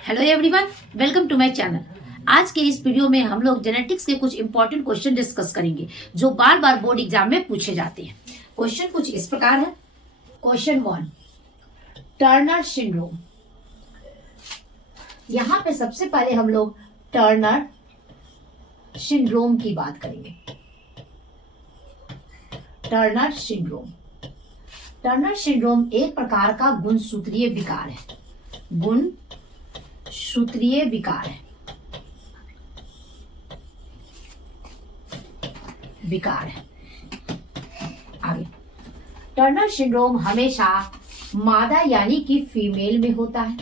Hello everyone, welcome to my channel. आज के इस वीडियो में हम लोग जेनेटिक्स के कुछ इंपॉर्टेंट क्वेश्चन डिस्कस करेंगे जो बार बार बोर्ड एग्जाम में पूछे जाते हैं। क्वेश्चन कुछ इस प्रकार है। Question 1, Turner syndrome. यहाँ पे सबसे पहले हम लोग टर्नर सिंड्रोम की बात करेंगे। टर्नर सिंड्रोम एक प्रकार का गुणसूत्रीय विकार है। गुणसूत्रीय विकार है। आगे, टर्नर सिंड्रोम हमेशा मादा यानी कि फीमेल में होता है।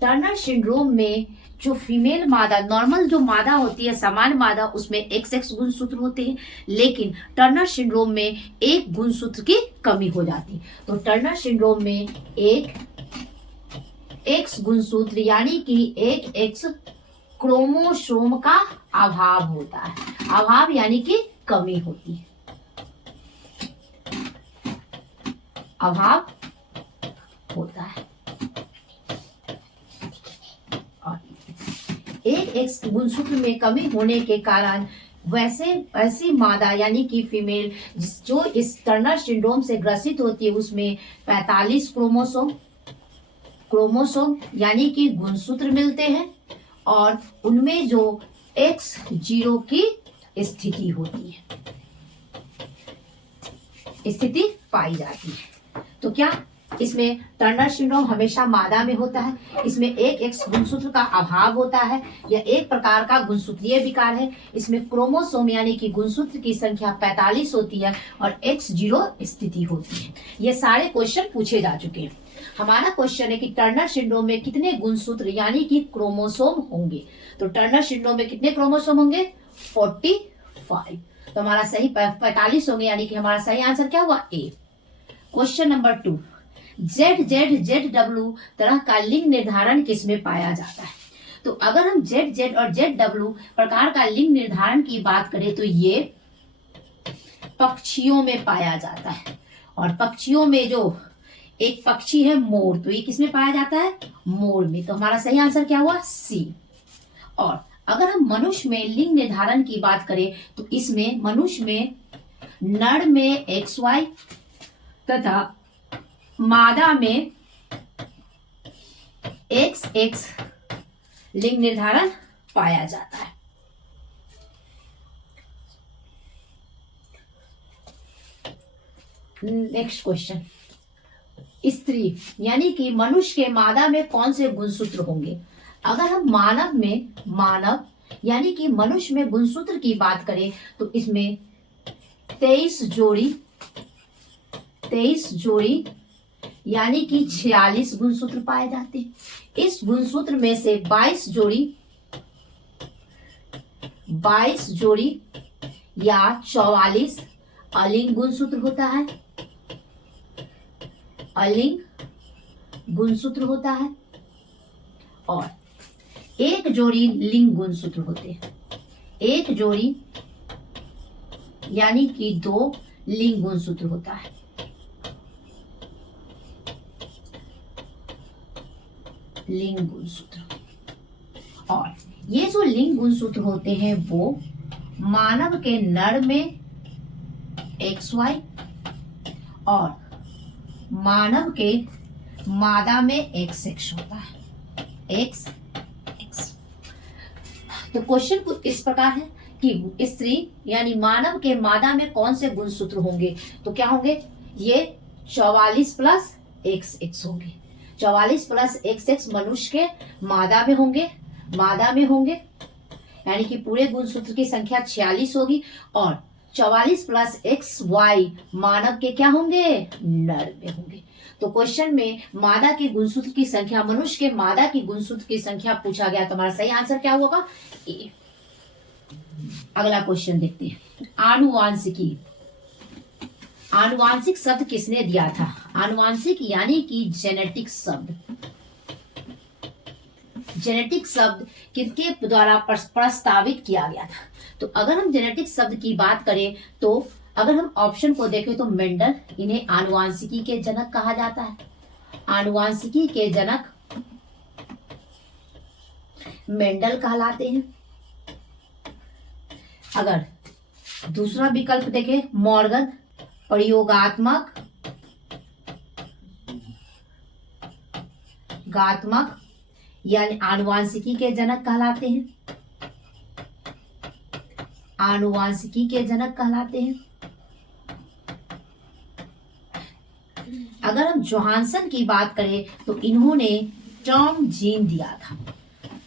टर्नर सिंड्रोम में जो फीमेल मादा, नॉर्मल जो मादा होती है, सामान्य मादा, उसमें XX गुणसूत्र होते हैं, लेकिन टर्नर सिंड्रोम में एक गुणसूत्र की कमी हो जाती है। तो टर्नर सिंड्रोम में एक X गुणसूत्र यानी कि एक X क्रोमोसोम का अभाव होता है। अभाव यानी कि कमी होती है। अभाव होता है। और एक X गुणसूत्र में कमी होने के कारण ऐसी मादा यानी कि फीमेल जो इस टर्नर सिंड्रोम से ग्रसित होती है, उसमें 45 क्रोमोसोम यानी कि गुणसूत्र मिलते हैं और उनमें जो X0 की स्थिति होती है, स्थिति पाई जाती है। तो क्या इसमें टर्नर सिंड्रोम हमेशा मादा में होता है। इसमें एक X गुणसूत्र का अभाव होता है। यह एक प्रकार का गुणसूत्रीय विकार है। इसमें क्रोमोसोम यानी कि गुणसूत्र की संख्या 45 होती है और X0 स्थिति होती है। ये सारे क्वेश्चन पूछे जा चुके हैं। हमारा क्वेश्चन है कि टर्नर सिंड्रोम में कितने गुणसूत्र यानी कि क्रोमोसोम होंगे। तो टर्नर सिंड्रोम में कितने क्रोमोसोम होंगे? 45। तो हमारा सही 45 होंगे, यानी कि हमारा सही आंसर क्या हुआ? ए। क्वेश्चन नंबर 2, ZW तरह का लिंग निर्धारण किसमें पाया जाता है? तो अगर हम ZZ और ZW प्रकार का लिंग निर्धारण की बात करें तो ये पक्षियों में पाया जाता है। और पक्षियों में जो एक पक्षी है मोर, तो ये किसमें पाया जाता है? मोर में। तो हमारा सही आंसर क्या हुआ? सी। और अगर हम मनुष्य में लिंग निर्धारण की बात करें तो इसमें मनुष्य में नर में XY तथा मादा में XX लिंग निर्धारण पाया जाता है। नेक्स्ट क्वेश्चन, स्त्री यानी कि मनुष्य के मादा में कौन से गुणसूत्र होंगे? अगर हम मानव यानी कि मनुष्य में गुणसूत्र की बात करें तो इसमें 23 जोड़ी यानी कि 46 गुणसूत्र पाए जाते हैं। इस गुणसूत्र में से 22 जोड़ी या 44 अलिंग गुणसूत्र होता है। अलिंग गुणसूत्र होता है और एक जोड़ी लिंग गुणसूत्र होते हैं। एक जोड़ी यानी कि 2 लिंग गुणसूत्र होता है। लिंग गुणसूत्र, और ये जो लिंग गुणसूत्र होते हैं वो मानव के नर में XY और मानव के मादा में XX होता है। XX। तो क्वेश्चन कुछ इस प्रकार है कि स्त्री यानी मानव के मादा में कौन से गुणसूत्र होंगे? तो क्या होंगे? ये 44 प्लस XX होंगे। 44 प्लस XX मनुष्य के मादा में होंगे, यानी कि पूरे गुणसूत्र की संख्या 46 होगी। और 44 प्लस XY मानव के क्या होंगे? नर में होंगे। तो क्वेश्चन में मादा की गुणसूत्र की संख्या, मनुष्य के मादा की गुणसूत्र की संख्या पूछा गया, तो हमारा सही आंसर क्या होगा? ए। अगला क्वेश्चन देखते हैं। आनुवांशिक शब्द किसने दिया था? आनुवांशिक यानी कि जेनेटिक शब्द किसके द्वारा प्रस्तावित किया गया था? तो अगर हम जेनेटिक शब्द की बात करें तो अगर हम ऑप्शन को देखें तो मेंडल, इन्हें आनुवांशिकी के जनक कहा जाता है। आनुवांशिकी के जनक मेंडल कहलाते हैं। अगर दूसरा विकल्प देखें, मॉर्गन प्रयोगात्मक यानी आनुवांशिकी के जनक कहलाते हैं। आनुवांशिकी के जनक कहलाते हैं। अगर हम जोहानसन की बात करें तो इन्होंने टर्म जीन दिया था।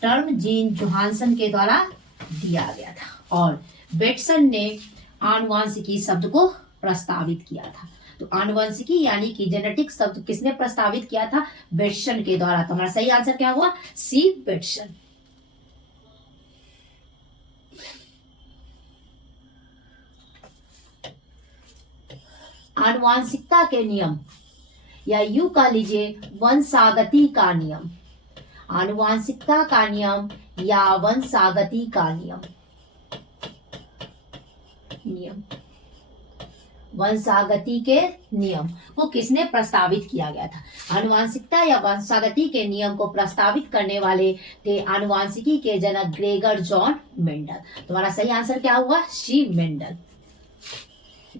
टर्म जीन जोहानसन के द्वारा दिया गया था और बेटसन ने आनुवांशिकी शब्द को प्रस्तावित किया था। तो आनुवंशिकी यानी कि जेनेटिक शब्द किसने प्रस्तावित किया था? बेटसन के द्वारा। तो हमारा सही आंसर क्या हुआ? सी, बेटसन। आनुवांशिकता के नियम या यूं कह लीजिए वंशागति का नियम। आनुवांशिकता का नियम या वंशागति का नियम। वंशागति के नियम को किसने प्रस्तावित किया गया था? आनुवांशिकता या वंशागति के नियम को प्रस्तावित करने वाले थे आनुवांशिकी के जनक ग्रेगर जॉन मेंडल। तुम्हारा सही आंसर क्या हुआ? सी, मेंडल।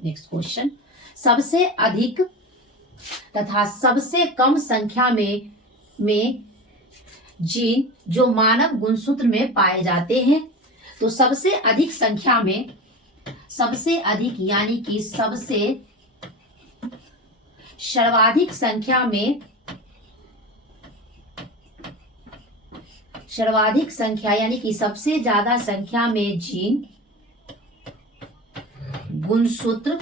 नेक्स्ट क्वेश्चन, सबसे अधिक तथा सबसे कम संख्या में जीन जो मानव गुणसूत्र में पाए जाते हैं। तो सबसे अधिक संख्या में, सबसे अधिक यानी कि सबसे सर्वाधिक संख्या में, सर्वाधिक संख्या यानी कि सबसे ज्यादा संख्या में जीन गुणसूत्र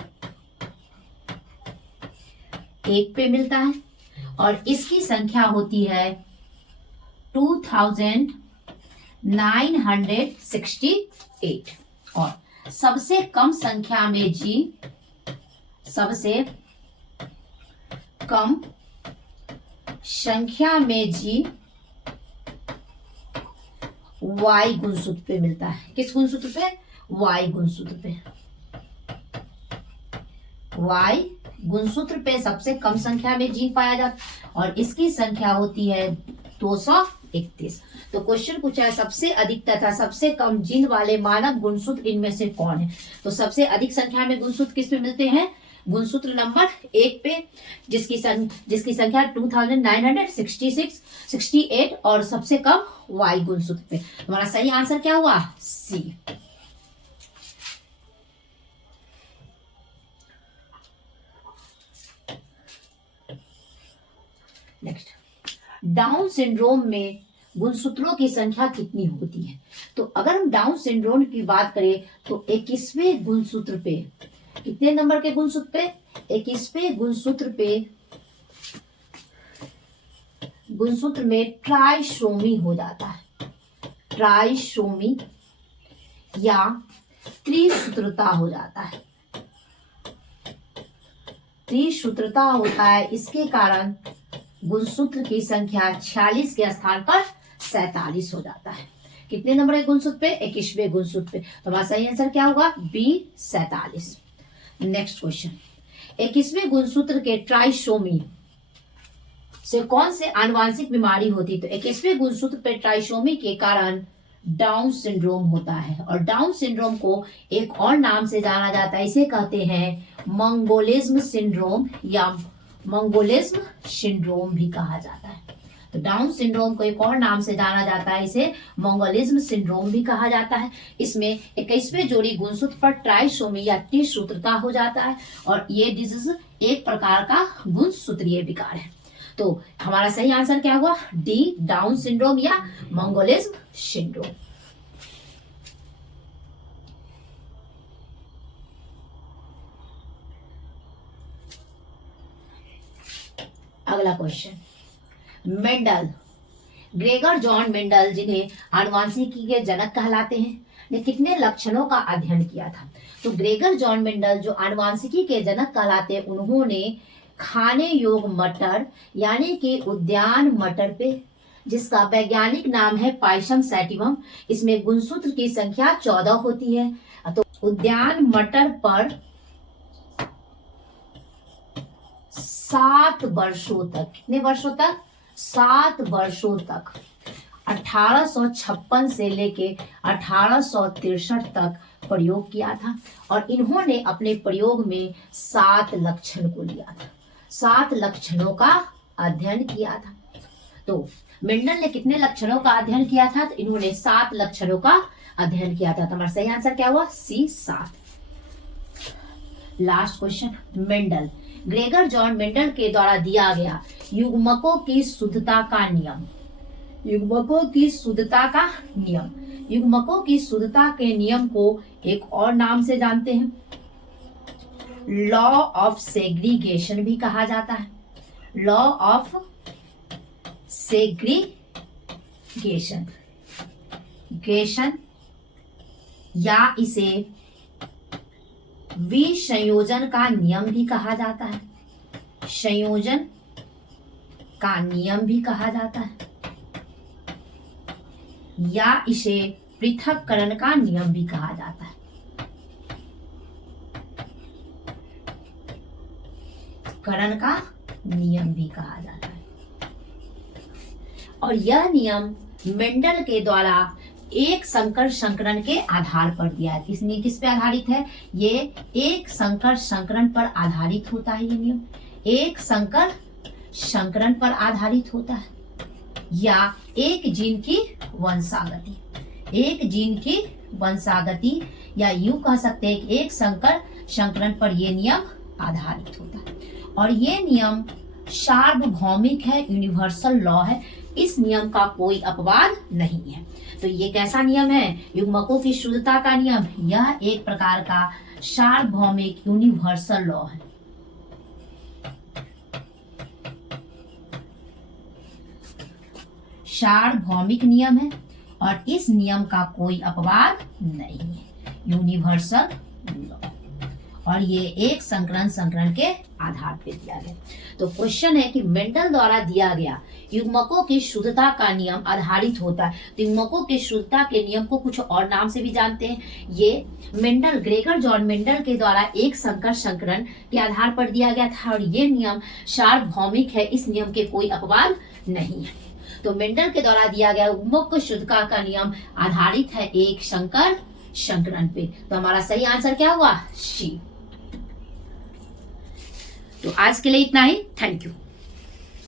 एक पे मिलता है और इसकी संख्या होती है 2968। और सबसे कम संख्या में जीन, सबसे कम संख्या में जीन वाई गुणसूत्र पे मिलता है। किस गुणसूत्र पे? वाई गुणसूत्र पे। वाई गुणसूत्र पे सबसे कम संख्या में जीन पाया जाता है और इसकी संख्या होती है 231। तो क्वेश्चन पूछा है सबसे अधिक तथा सबसे कम जीन वाले मानव गुणसूत्र इनमें से कौन है? तो सबसे अधिक संख्या में गुणसूत्र किस पे मिलते हैं? गुणसूत्र नंबर 1 पे, जिसकी संख्या 2968 और सबसे कम वाई गुणसूत्र पे। हमारा सही आंसर क्या हुआ? सी। नेक्स्ट, डाउन सिंड्रोम में गुणसूत्रों की संख्या कितनी होती है? तो अगर हम डाउन सिंड्रोम की बात करें तो 21वें गुणसूत्र पे, कितने नंबर के गुणसूत्र पे? 21वें गुणसूत्र में ट्राइसोमी हो जाता है। ट्राइसोमी या त्रिसूत्रता हो जाता है। त्रिसूत्रता होता है, इसके कारण गुणसूत्र की संख्या 46 के स्थान पर 47 हो जाता है। कितने नंबर के गुणसूत्र पे? 21वें गुणसूत्र पे। तो हमारा सही आंसर क्या होगा? बी, 47। नेक्स्ट क्वेश्चन, 21वें गुणसूत्र के ट्राइसोमी से कौन से आनुवांशिक बीमारी होती? तो 21वें गुणसूत्र पे ट्राइसोमी के कारण डाउन सिंड्रोम होता है और डाउन सिंड्रोम को एक और नाम से जाना जाता है, इसे कहते हैं मंगोलिज्म सिंड्रोम या मंगोलिज्म सिंड्रोम भी कहा जाता है। तो डाउन सिंड्रोम को एक और नाम से जाना जाता है, इसे मंगोलिज्म सिंड्रोम भी कहा जाता है। इसमें 21वें जोड़ी गुणसूत्र पर ट्राइसोमी या त्रिसूत्रता हो जाता है और ये डिजीज एक प्रकार का गुणसूत्रीय विकार है। तो हमारा सही आंसर क्या हुआ? डी, डाउन सिंड्रोम या मंगोलिज्म सिंड्रोम। अगला question, Mendel, Gregor John Mendel, जिन्हें आनुवांशिकी के जनक कहलाते हैं, ने कितने लक्षणों का अध्ययन किया था? तो ग्रेगर जॉन मेंडल जो आनुवांशिकी के जनक कहलाते हैं, उन्होंने खाने योग मटर यानी कि उद्यान मटर पे, जिसका वैज्ञानिक नाम है पाइसम सैटिवम, इसमें गुणसूत्र की संख्या 14 होती है। तो उद्यान मटर पर 7 वर्षों तक, कितने वर्षों तक? 7 वर्षों तक 1856 से लेके 1863 तक प्रयोग किया था और इन्होंने अपने प्रयोग में 7 लक्षण को लिया था, 7 लक्षणों का अध्ययन किया था। तो मेंडल ने कितने लक्षणों का अध्ययन किया था? तो इन्होंने 7 लक्षणों का अध्ययन किया था। तो हमारा सही आंसर क्या हुआ? सी, 7। Last question, Mendel, Gregor John Mendel के द्वारा दिया गया युग्मकों की शुद्धता का नियम, युग्मकों की शुद्धता का नियम, युग्मकों की शुद्धता के नियम को एक और नाम से जानते हैं, लॉ ऑफ सेग्रीगेशन भी कहा जाता है, लॉ ऑफ सेग्रीगेशन या इसे विसंयोजन का नियम भी कहा जाता है, संयोजन का नियम भी कहा जाता है, या इसे पृथक्करण का नियम भी कहा जाता है। करण का नियम भी कहा जाता है। और यह नियम मेंडल के द्वारा एक संकर संकरण के आधार पर दिया है। किस पे आधारित है? ये एक संकर संकरण पर आधारित होता है। ये नियम एक संकर संकरण पर आधारित होता है या एक जीन की वंशागति, एक जीन की वंशागति, या यूं कह सकते हैं कि एक संकर संकरण पर यह नियम आधारित होता है। और ये नियम सार्वभौमिक है, यूनिवर्सल लॉ है। इस नियम का कोई अपवाद नहीं है। तो ये कैसा नियम है? युग्मकों की शुद्धता का नियम। यह एक प्रकार का सार्वभौमिक यूनिवर्सल लॉ है। सार्वभौमिक नियम है और इस नियम का कोई अपवाद नहीं है, यूनिवर्सल लॉ। और ये एक संकरण के आधार पे दिया गया। तो क्वेश्चन है कि मेंडल द्वारा दिया गया युग्मकों की शुद्धता का नियम आधारित होता है। तो युग्मकों की शुद्धता के नियम को कुछ और नाम से भी जानते हैं। ये मेंडल, ग्रेगर जॉन मेंडल के द्वारा एक संकर संकरण के आधार पर दिया गया था और ये नियम सार्वभौमिक है। इस नियम के कोई अपवाद नहीं है। तो मेंडल के द्वारा दिया गया युग्मक की शुद्धता का नियम आधारित है एक संकर संकरण पे। तो हमारा सही आंसर क्या हुआ? सी। तो आज के लिए इतना ही। Thank you.